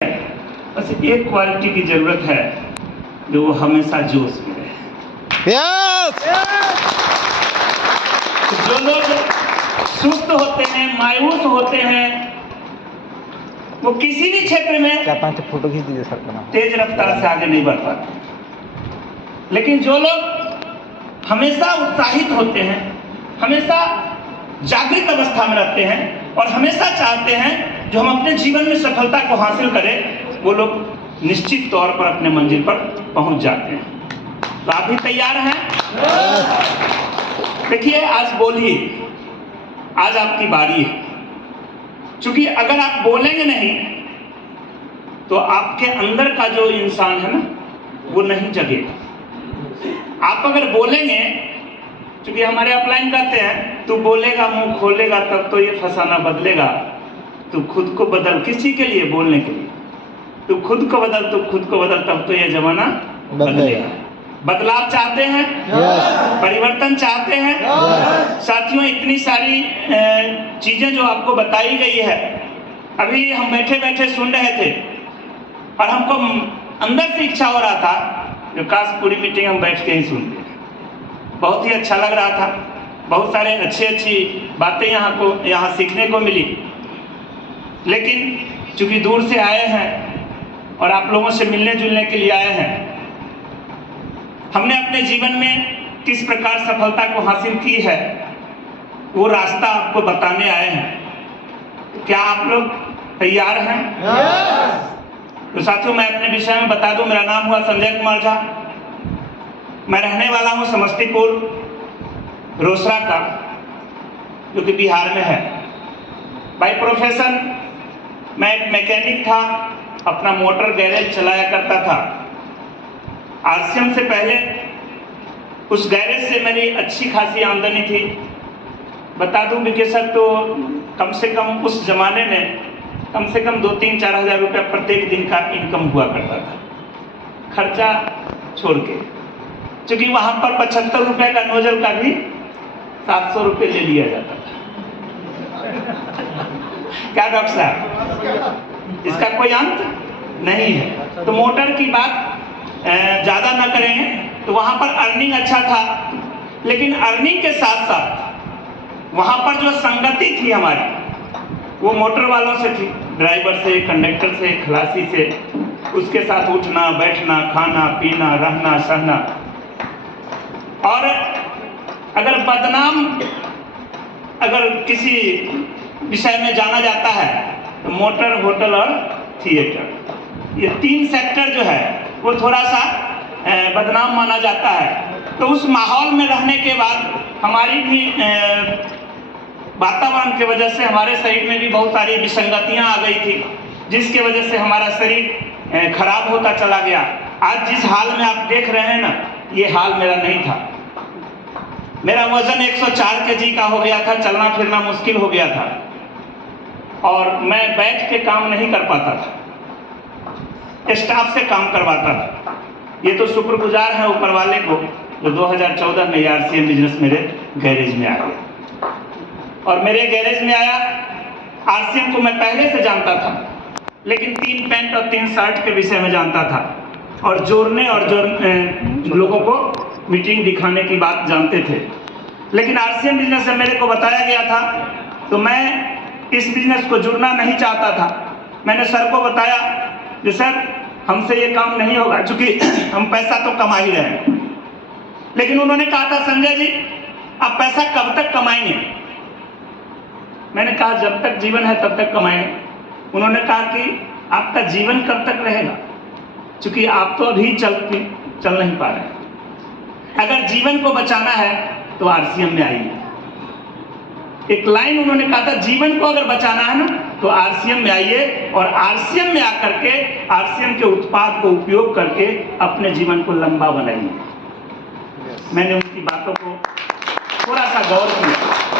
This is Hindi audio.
बस एक क्वालिटी की जरूरत है जो वो हमेशा जोश में रहे। जो लोग सुस्त होते हैं, मायूस होते हैं, वो किसी भी क्षेत्र में फोटो खींच दीजिए सर तेज रफ्तार से आगे नहीं बढ़ पाते। लेकिन जो लोग हमेशा उत्साहित होते हैं, हमेशा जागृत अवस्था में रहते हैं और हमेशा चाहते हैं जो हम अपने जीवन में सफलता को हासिल करें, वो लोग निश्चित तौर पर अपने मंजिल पर पहुंच जाते हैं। तो आप भी तैयार हैं? देखिए, आज बोलिए, आज आपकी बारी है। क्योंकि अगर आप बोलेंगे नहीं तो आपके अंदर का जो इंसान है ना, वो नहीं जगेगा। आप अगर बोलेंगे, क्योंकि हमारे अपलाइन कहते हैं, तू बोलेगा मुंह खोलेगा तब तो ये फसाना बदलेगा, तू खुद को बदल। किसी के लिए? बोलने के लिए। तू खुद को बदल, तू खुद को बदल, तब तो ये जमाना बदलेगा। बदलाव चाहते हैं? परिवर्तन चाहते हैं? साथियों, इतनी सारी चीजें जो आपको बताई गई है, अभी हम बैठे बैठे सुन रहे थे और हमको अंदर से इच्छा हो रहा था जो काश पूरी मीटिंग हम बैठ के ही सुनते। बहुत ही अच्छा लग रहा था। बहुत सारे अच्छी बातें यहाँ सीखने को मिली। लेकिन चूंकि दूर से आए हैं और आप लोगों से मिलने जुलने के लिए आए हैं, हमने अपने जीवन में किस प्रकार सफलता को हासिल की है, वो रास्ता आपको बताने आए हैं। क्या आप लोग तैयार हैं? तो साथियों, मैं अपने विषय में बता दूं। मेरा नाम हुआ संजय कुमार झा। मैं रहने वाला हूं समस्तीपुर रोसड़ा का, जो कि बिहार में है। बाय प्रोफेशन मैं एक मैकेनिक था, अपना मोटर गैरेज चलाया करता था। आरसीएम से पहले उस गैरेज से मेरी अच्छी खासी आमदनी थी। बता दूं विकेशर, तो कम से कम उस जमाने में कम से कम 2-3-4 हज़ार रुपया प्रत्येक दिन का इनकम हुआ करता था, खर्चा छोड़ के। क्योंकि वहां पर 75 रुपये का नोजल का भी 700 रुपये ले लिया जाता था। क्या डॉक्टर साहब, इसका कोई अंत नहीं है। तो मोटर की बात ज्यादा न करेंगे। तो वहां पर अर्निंग अच्छा था, लेकिन अर्निंग के साथ साथ वहां पर जो संगति थी हमारी, वो मोटर वालों से थी, ड्राइवर से, कंडक्टर से, खलासी से। उसके साथ उठना बैठना, खाना पीना, रहना सहना। और अगर बदनाम अगर किसी विषय में जाना जाता है तो मोटर, होटल और थिएटर, ये 3 सेक्टर जो है वो थोड़ा सा बदनाम माना जाता है। तो उस माहौल में रहने के बाद हमारी भी वातावरण की वजह से हमारे शरीर में भी बहुत सारी विसंगतियां आ गई थी, जिसके वजह से हमारा शरीर खराब होता चला गया। आज जिस हाल में आप देख रहे हैं ना, ये हाल मेरा नहीं था। मेरा वजन 104 kg का हो गया था, चलना फिरना मुश्किल हो गया था और मैं बैठ के काम नहीं कर पाता था, स्टाफ से काम करवाता था। ये तो शुक्रगुजार है ऊपर वाले को जो 2014 में आरसीएम बिजनेस मेरे गैरेज में आ गया। और मेरे गैरेज में आया, आरसीएम को मैं पहले से जानता था, लेकिन 3 पैंट और 3 शर्ट के विषय में जानता था और जोड़ने और लोगों को मीटिंग दिखाने की बात जानते थे। लेकिन आरसीएम बिजनेस से मेरे को बताया गया था, तो मैं इस बिजनेस को जुड़ना नहीं चाहता था। मैंने सर को बताया कि सर, हमसे ये काम नहीं होगा, क्योंकि हम पैसा तो कमा ही रहे हैं। लेकिन उन्होंने कहा था, संजय जी आप पैसा कब तक कमाएंगे? मैंने कहा जब तक जीवन है तब तक कमाएंगे। उन्होंने कहा कि आपका जीवन कब तक रहेगा, क्योंकि आप तो अभी चल नहीं पा रहे हैं। अगर जीवन को बचाना है तो आरसीएम में आइए। एक लाइन उन्होंने कहा था, जीवन को अगर बचाना है ना तो आरसीएम में आइए, और आरसीएम में आकर के आरसीएम के उत्पाद को उपयोग करके अपने जीवन को लंबा बनाइए। मैंने उनकी बातों को थोड़ा सा गौर किया।